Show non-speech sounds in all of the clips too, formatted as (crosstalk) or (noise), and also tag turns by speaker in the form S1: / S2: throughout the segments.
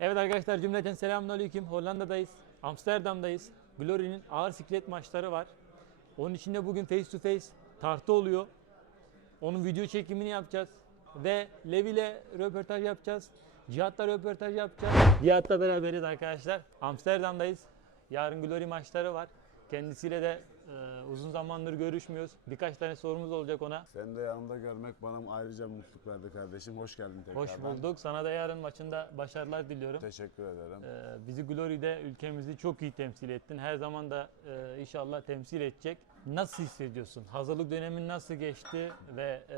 S1: Evet arkadaşlar cümleten selamünaleyküm. Hollanda'dayız. Amsterdam'dayız. Glory'nin ağır siklet maçları var. Onun içinde bugün face to face tartı oluyor. Onun video çekimini yapacağız. Ve Levi ile röportaj yapacağız. Cihat'la röportaj yapacağız. Cihat'la beraberiz arkadaşlar. Amsterdam'dayız. Yarın Glory maçları var. Kendisiyle de e, uzun zamandır görüşmüyoruz. Birkaç tane sorumuz olacak ona.
S2: Seni de yanımda görmek bana ayrıca mutluluk verdi kardeşim. Hoş geldin tekrardan.
S1: Hoş bulduk. Sana da yarın maçında başarılar diliyorum.
S2: Teşekkür ederim.
S1: Ee, bizi Glory'de ülkemizi çok iyi temsil ettin. Her zaman da e, inşallah temsil edecek. Nasıl hissediyorsun? Hazırlık dönemin nasıl geçti ve e,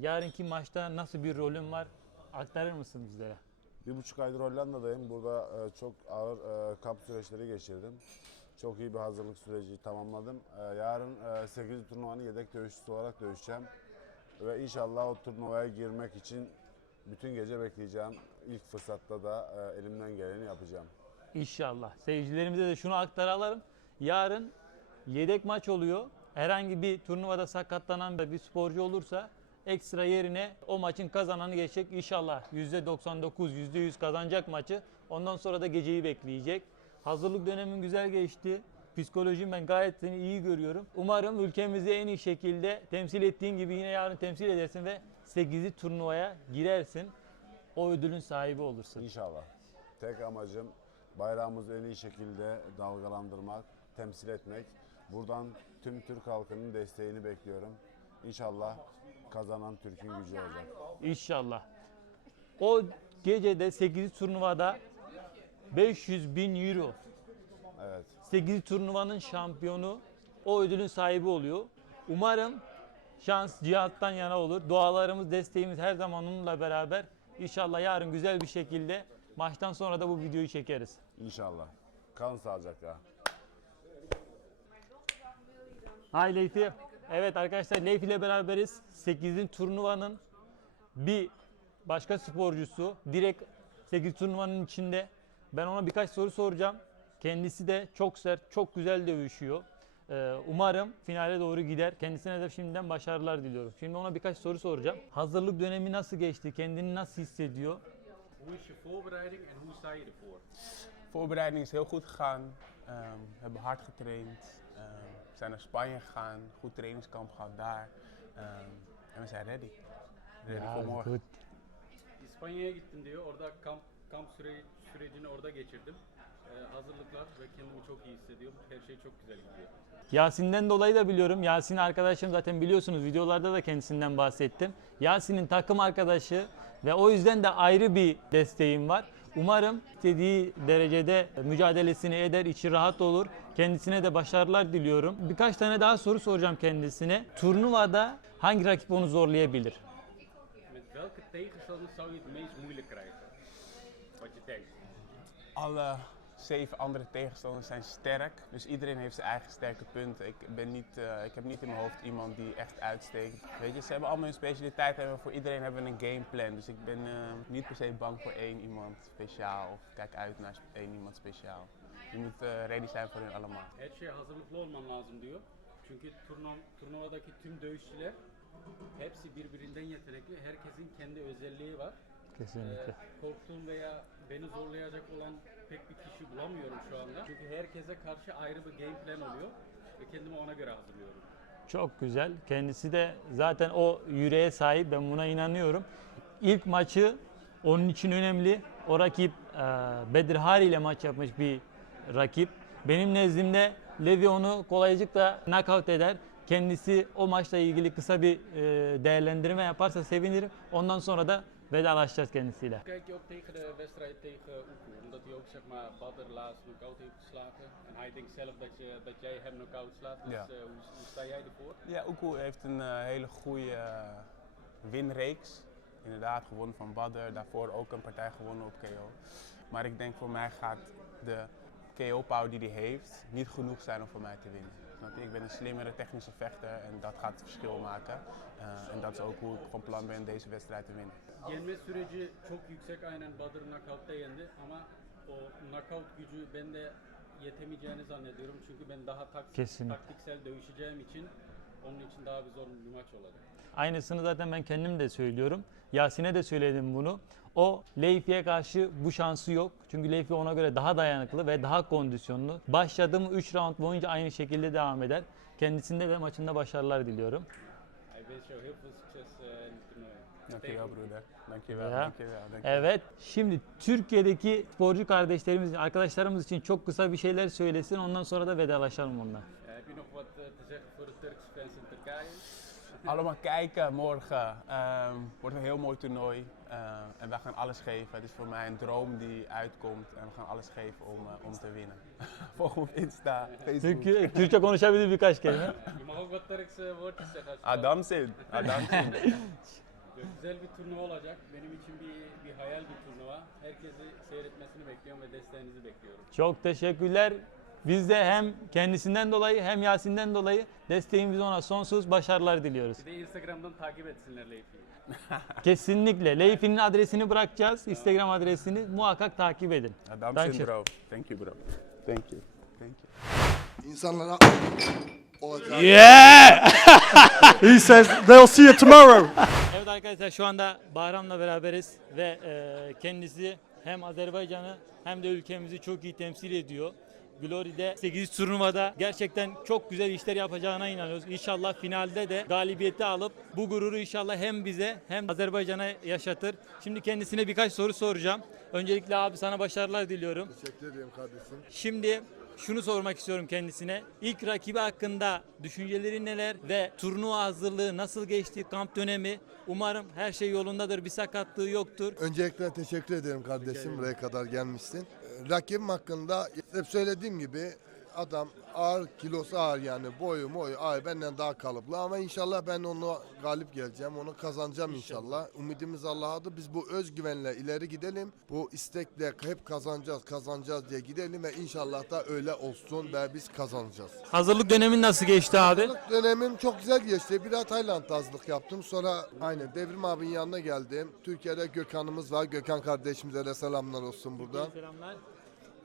S1: yarınki maçta nasıl bir rolün var? Aktarır mısın bizlere?
S2: Bir buçuk aydır Hollanda'dayım. Burada e, çok ağır e, kamp süreçleri geçirdim. Çok iyi bir hazırlık süreci tamamladım. E, yarın e, 8. turnuvanın yedek dövüşçüsü olarak dövüşeceğim. Ve inşallah o turnuvaya girmek için bütün gece bekleyeceğim. İlk fırsatta da e, elimden geleni yapacağım.
S1: İnşallah. Seyircilerimize de şunu aktaralım. Yarın yedek maç oluyor. Herhangi bir turnuvada sakatlanan bir sporcu olursa ekstra yerine o maçın kazananı geçecek. İnşallah %99, %100 kazanacak maçı. Ondan sonra da geceyi bekleyecek. Hazırlık dönemin güzel geçti. Psikolojim ben gayet seni iyi görüyorum. Umarım ülkemizi en iyi şekilde temsil ettiğin gibi yine yarın temsil edersin ve 8'li turnuvaya girersin. O ödülün sahibi olursun.
S2: İnşallah. Tek amacım bayrağımızı en iyi şekilde dalgalandırmak, temsil etmek. Buradan tüm Türk halkının desteğini bekliyorum. İnşallah kazanan Türk'ün gücü olacak.
S1: İnşallah. O gecede 8 turnuvada 500 bin euro.
S2: Evet.
S1: 8 turnuvanın şampiyonu o ödülün sahibi oluyor. Umarım şans cihattan yana olur. Dualarımız, desteğimiz her zaman onunla beraber. İnşallah yarın güzel bir şekilde maçtan sonra da bu videoyu çekeriz.
S2: İnşallah. Kan sağlıcakla.
S1: Hay Leyfi. Evet arkadaşlar Leyfi ile beraberiz. 8'in turnuvanın bir başka sporcusu direkt 8 turnuvanın içinde. Ben ona birkaç soru soracağım. Kendisi de çok sert, çok güzel dövüşüyor. Ee, umarım finale doğru gider. Kendisine de şimdiden başarılar diliyorum. Şimdi ona birkaç soru soracağım. Hazırlık dönemi nasıl geçti? Kendini nasıl hissediyor?
S3: Hoe is je voorbereiding en hoe sta je ervoor?
S4: voorbereiding is heel goed gegaan. Ehm, we hebben hard getraind. Ehm, we zijn naar Spanje gegaan, goed trainingskamp gehad daar. Ehm, en we zijn ready. Ready voor morgen.
S1: good.
S3: İspanya'ya gittim diyor. Orada kamp kamp süre, sürecini orada geçirdim. Ee, hazırlıklar ve kendimi çok iyi hissediyorum. Her şey çok güzel gidiyor.
S1: Yasin'den dolayı da biliyorum. Yasin arkadaşım zaten biliyorsunuz videolarda da kendisinden bahsettim. Yasin'in takım arkadaşı ve o yüzden de ayrı bir desteğim var. Umarım istediği derecede mücadelesini eder, içi rahat olur. Kendisine de başarılar diliyorum. Birkaç tane daha soru soracağım kendisine. Turnuvada hangi rakip onu zorlayabilir?
S3: Met welke tegenstander zou je het meest moeilijk krijgen?
S4: Alle zeven andere tegenstanders zijn sterk. Dus iedereen heeft zijn eigen sterke punten. Ik, ben niet, eh, ik heb niet in mijn hoofd iemand die echt uitsteekt. Weet je, ze hebben allemaal hun specialiteit en voor iedereen hebben we een gameplan. Dus ik ben eh, niet per se bang voor één iemand speciaal of kijk uit naar één iemand speciaal. Je moet eh, ready zijn voor hun allemaal.
S3: Her şeye hazırlıklı olman lazım diyor. Çünkü turnuva, turnuvadaki tüm dövüşçüler hepsi birbirinden yetenekli. Herkesin kendi özelliği var.
S1: Kesinlikle.
S3: Ee, korktuğum veya beni zorlayacak olan pek bir kişi bulamıyorum şu anda. Çünkü herkese karşı ayrı bir game plan oluyor ve kendimi ona göre hazırlıyorum.
S1: Çok güzel. Kendisi de zaten o yüreğe sahip. Ben buna inanıyorum. İlk maçı onun için önemli. O rakip e, Bedir Hari ile maç yapmış bir rakip. Benim nezdimde Levi onu kolaycıkla knockout eder. Kendisi o maçla ilgili kısa bir e, değerlendirme yaparsa sevinirim. Ondan sonra da vedalaşacağız kendisiyle.
S3: Kijk je ook tegen de wedstrijd tegen Oeku, omdat hij ook zeg maar Badr laatst knock-out heeft geslagen. En hij denkt zelf dat, je, dat jij hem knock-out slaat. Dus
S4: Ja.
S3: eh, hoe, hoe sta jij ervoor?
S4: Ja, Oekoe heeft een eh, hele goede eh, winreeks. Inderdaad, gewonnen van Badr. Daarvoor ook een partij gewonnen op KO. Maar ik denk voor mij gaat de KO-power die hij heeft niet genoeg zijn om voor mij te winnen. Snap je? Ik ben een slimmere technische vechter en dat gaat het verschil maken. Eh, en dat is ook hoe ik van plan ben deze wedstrijd te winnen.
S3: Yenme süreci çok yüksek aynen Badr knockout'ta yendi ama o knockout gücü bende yetemeyeceğini zannediyorum. Çünkü ben daha
S1: Kesinlikle.
S3: taktiksel dövüşeceğim için onun için daha bir zor bir maç olacak.
S1: Aynısını zaten ben kendim de söylüyorum. Yasin'e de söyledim bunu. O Leyfi'ye karşı bu şansı yok. Çünkü Leyfi ona göre daha dayanıklı ve daha kondisyonlu. Başladı mı 3 round boyunca aynı şekilde devam eder. Kendisinde ve maçında başarılar diliyorum.
S3: Uh.
S1: Evet. Şimdi Türkiye'deki sporcu kardeşlerimiz, arkadaşlarımız için çok kısa bir şeyler söylesin. Ondan sonra da vedalaşalım onunla.
S3: Uh, heb je nog wat te zeggen voor de Turkse fans in Turkije?
S4: Allemaal kijken morgen. Ehm wordt een heel mooi toernooi. Eh, en wij gaan alles geven. Het is voor mij een droom die uitkomt. En we gaan alles geven om, eh, om te winnen. Volg me op Insta, Facebook.
S1: Türkçe, konuşabilir birkaç kelime.
S3: Je mag ook wat Turkse woordjes zeggen.
S4: Adamsin.
S3: Böyle Güzel bir turnuva olacak. Benim için bir, bir hayal bir turnuva. Herkesi seyretmesini bekliyorum ve desteğinizi bekliyorum.
S1: Çok teşekkürler. Biz de hem kendisinden dolayı hem Yasin'den dolayı desteğimiz ona sonsuz başarılar diliyoruz.
S3: Bir de Instagram'dan takip etsinler Leyfi'yi. (laughs)
S1: Kesinlikle. Leyfi'nin adresini bırakacağız. Instagram adresini muhakkak takip edin.
S4: Adamsin
S1: Dankje.
S4: bro. Thank you bro. Thank you. Thank you.
S5: İnsanlara olacak.
S6: Yeah! he says they'll see you tomorrow.
S1: Evet arkadaşlar şu anda Bahram'la beraberiz ve e, kendisi hem Azerbaycan'ı hem de ülkemizi çok iyi temsil ediyor. Glory'de 8 turnuvada gerçekten çok güzel işler yapacağına inanıyoruz. İnşallah finalde de galibiyeti alıp bu gururu inşallah hem bize hem Azerbaycan'a yaşatır. Şimdi kendisine birkaç soru soracağım. Öncelikle abi sana başarılar diliyorum.
S5: Teşekkür ederim kardeşim.
S1: Şimdi şunu sormak istiyorum kendisine. İlk rakibi hakkında düşünceleri neler ve turnuva hazırlığı nasıl geçti, kamp dönemi? Umarım her şey yolundadır, bir sakatlığı yoktur.
S5: Öncelikle teşekkür ederim kardeşim buraya kadar gelmişsin. Rakibim hakkında hep söylediğim gibi adam ağır kilosu ağır yani boyu boyu ağır benden daha kalıplı ama inşallah ben onu galip geleceğim onu kazanacağım inşallah. Umudumuz Allah'adır biz bu özgüvenle ileri gidelim bu istekle hep kazanacağız kazanacağız diye gidelim ve inşallah da öyle olsun ve biz kazanacağız.
S1: Hazırlık dönemin nasıl geçti abi?
S5: Hazırlık dönemim çok güzel geçti. Bir Tayland'da hazırlık yaptım. Sonra aynen Devrim abinin yanına geldim. Türkiye'de Gökhan'ımız var. Gökhan kardeşimize de selamlar olsun buradan.
S1: Selamlar.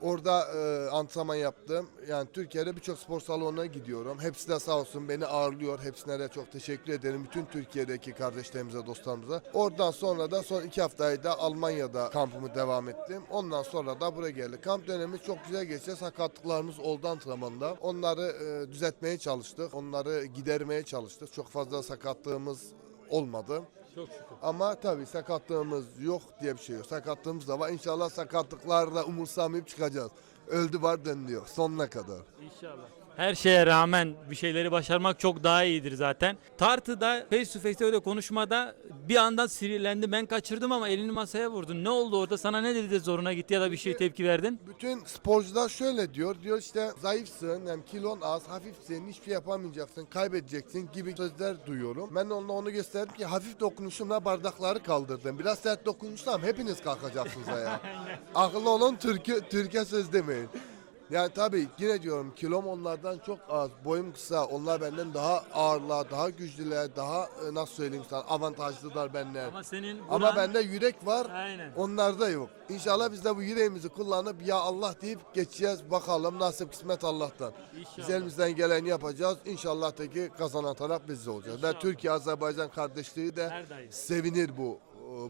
S5: Orada e, antrenman yaptım. Yani Türkiye'de birçok spor salonuna gidiyorum. Hepsi de sağ olsun beni ağırlıyor. Hepsine de çok teşekkür ederim. Bütün Türkiye'deki kardeşlerimize, dostlarımıza. Oradan sonra da son iki haftayı da Almanya'da kampımı devam ettim. Ondan sonra da buraya geldik. Kamp dönemi çok güzel geçti. Sakatlıklarımız oldu antrenmanda. Onları e, düzeltmeye çalıştık. Onları gidermeye çalıştık. Çok fazla sakatlığımız olmadı.
S1: Çok şükür.
S5: Ama tabii sakatlığımız yok diye bir şey yok. Sakatlığımız da var. İnşallah sakatlıklarla umursamayıp çıkacağız. Öldü var deniliyor sonuna kadar.
S1: İnşallah. Her şeye rağmen bir şeyleri başarmak çok daha iyidir zaten. Tartıda face to face'te öyle konuşmada bir anda sinirlendi. Ben kaçırdım ama elini masaya vurdun. Ne oldu orada? Sana ne dedi de zoruna gitti ya da bir şey tepki verdin?
S5: Bütün sporcular şöyle diyor. Diyor işte zayıfsın, yani kilon az, hafifsin, hiçbir şey yapamayacaksın, kaybedeceksin gibi sözler duyuyorum. Ben onunla onu gösterdim ki hafif dokunuşumla bardakları kaldırdım. Biraz sert dokunuşsam hepiniz kalkacaksınız ayağa. (laughs) Akıllı olun Türkiye, Türkiye söz demeyin. Yani tabii yine diyorum kilom onlardan çok az, boyum kısa, onlar benden daha ağırlar, daha güçlüler, daha e, nasıl söyleyeyim sana avantajlılar benden.
S1: Ama senin
S5: Ama
S1: buran-
S5: bende yürek var,
S1: Aynen.
S5: Onlarda yok. İnşallah biz de bu yüreğimizi kullanıp ya Allah deyip geçeceğiz. Bakalım nasip kısmet Allah'tan.
S1: İnşallah.
S5: Biz elimizden geleni yapacağız. İnşallah da ki kazanan taraf biz olacağız. Ve
S1: İnşallah.
S5: Türkiye Azerbaycan kardeşliği de sevinir bu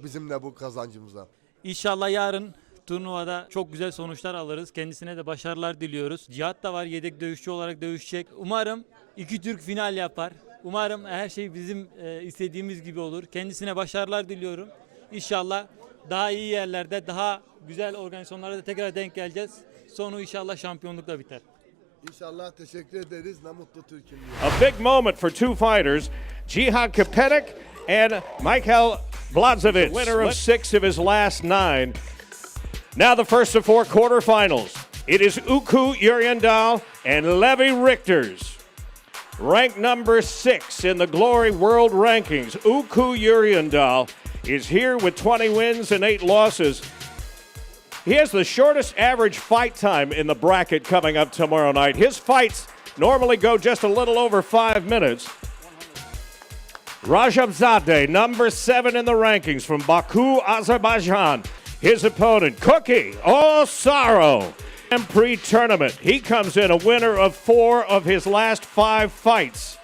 S5: bizimle bu kazancımıza.
S1: İnşallah yarın turnuvada çok güzel sonuçlar alırız. Kendisine de başarılar diliyoruz. Cihat da var yedek dövüşçü olarak dövüşecek. Umarım iki Türk final yapar. Umarım her şey bizim e, istediğimiz gibi olur. Kendisine başarılar diliyorum. İnşallah daha iyi yerlerde, daha güzel organizasyonlarda tekrar denk geleceğiz. Sonu inşallah şampiyonlukla biter.
S5: İnşallah teşekkür ederiz. Ne mutlu Türk'üm.
S6: A big moment for two fighters, Jihad Kapetic and Michael Blazovic, winner of six of his last nine. Now the first of four quarterfinals. It is Uku Uriandal and Levi Richters. Ranked number six in the Glory World Rankings, Uku Uriandal is here with 20 wins and eight losses. He has the shortest average fight time in the bracket coming up tomorrow night. His fights normally go just a little over five minutes. Rajabzadeh, number seven in the rankings from Baku, Azerbaijan. His opponent, Cookie Osaro. Grand Prix tournament. He comes in a winner of four of his last five fights.